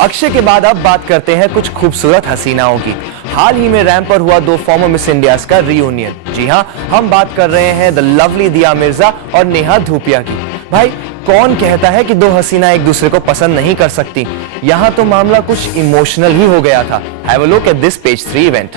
अक्षय के बाद अब बात करते हैं कुछ खूबसूरत हसीनाओं की। हाल ही में रैंप पर हुआ 2 फॉर्मर मिस इंडियाज का रीयूनियन। जी हाँ, हम बात कर रहे हैं द लवली दिया मिर्जा और नेहा धूपिया की। भाई, कौन कहता है कि 2 हसीना एक दूसरे को पसंद नहीं कर सकती। यहाँ तो मामला कुछ इमोशनल ही हो गया था। Have a look at this page 3 event.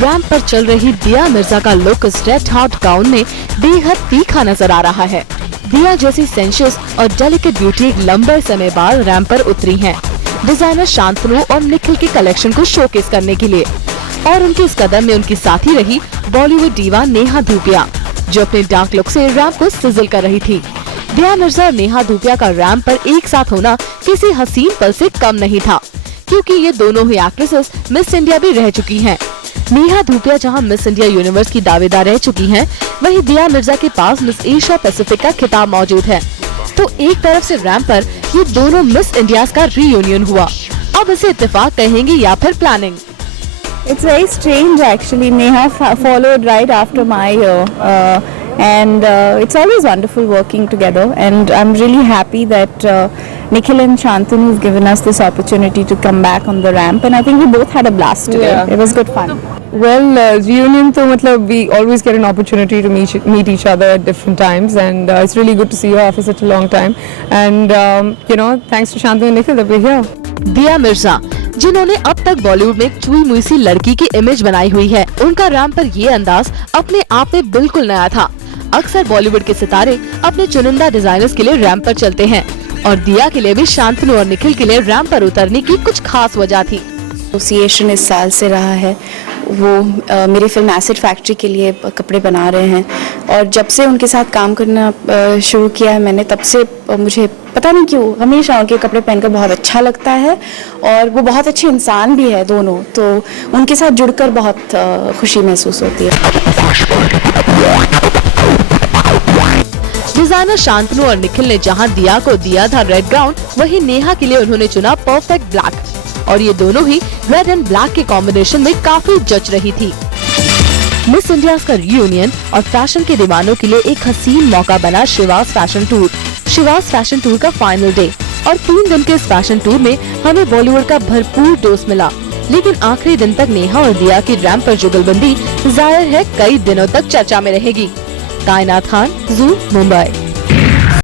Ramp पर चल रही दिया मिर्जा का लुक रेड हॉट गाउन में बेहद तीखा नजर आ रहा है। दिया जैसी सेंशियस और डेलिकेट ब्यूटी एक लंबे समय बाद रैंप पर उतरी हैं, डिजाइनर शांतनु और निखिल के कलेक्शन को शोकेस करने के लिए। और उनके इस कदम में उनकी साथी रही बॉलीवुड दीवा नेहा धूपिया, जो अपने डार्क लुक से रैंप को सिजल कर रही थी। दिया मिर्जा और नेहा धूपिया का रैंप पर एक साथ होना किसी हसीन पल से कम नहीं था, क्योंकि ये दोनों ही एक्ट्रेसेस मिस इंडिया भी रह चुकी हैं। नेहा धूपिया जहां मिस इंडिया यूनिवर्स की दावेदार रह चुकी हैं, वहीं दिया मिर्जा के पास मिस एशिया पैसिफिक का खिताब मौजूद है। तो एक तरफ से रैंप पर ये दोनों मिस इंडियाज का रीयूनियन हुआ। अब इसे इत्तेफाक कहेंगे या फिर planning? It's very strange actually. Neha followed right after my and it's always wonderful working together, and I'm really happy that Nikhil and Shantanu have given us this opportunity to come back on the ramp, and I think we both had a blast today. Yeah. It was good fun. Well, reunion तो मतलब we always get an opportunity to meet each other at different times, and it's really good to see you after such a long time. And thanks to Shantanu and Nikhil that we're here. दिया मिर्जा, जिन्होंने अब तक बॉलीवुड में एक चुई मुई सी लड़की की इमेज बनाई हुई है, उनका रैंप पर ये अंदाज अपने आप में बिल्कुल नया था। अक्सर बॉलीवुड के सितारे अपने चुनिंदा डिजाइनर्स के लिए रैंप पर चलते हैं, और दिया के लिए भी शांतनु और निखिल के लिए रैंप पर उतरने की कुछ खास वजह थी। एसोसिएशन इस साल से रहा है, वो मेरी फिल्म एसिड फैक्ट्री के लिए कपड़े बना रहे हैं, और जब से उनके साथ काम करना शुरू किया है मैंने, तब से मुझे पता नहीं क्यों हमेशा उनके कपड़े पहनकर बहुत अच्छा लगता है, और वो बहुत अच्छे इंसान भी है दोनों, तो उनके साथ जुड़कर बहुत खुशी महसूस होती है। डिजाइनर शांतनु और निखिल ने जहां दिया को दिया था रेड गाउन, वहीं नेहा के लिए उन्होंने चुना परफेक्ट ब्लैक, और ये दोनों ही रेड एंड ब्लैक के कॉम्बिनेशन में काफी जच रही थी। मिस इंडिया का रियूनियन और फैशन के दीवानों के लिए एक हसीन मौका बना Shivaz fashion tour. Shivaz fashion tour का फाइनल डे, और 3 दिन के इस फैशन टूर में हमें बॉलीवुड का भरपूर डोज मिला। लेकिन आखिरी दिन तक नेहा और दिया की रैंप पर जुगलबंदी जाहिर है कई दिनों तक चर्चा में रहेगी। कायनात खान, ज़ू, मुंबई।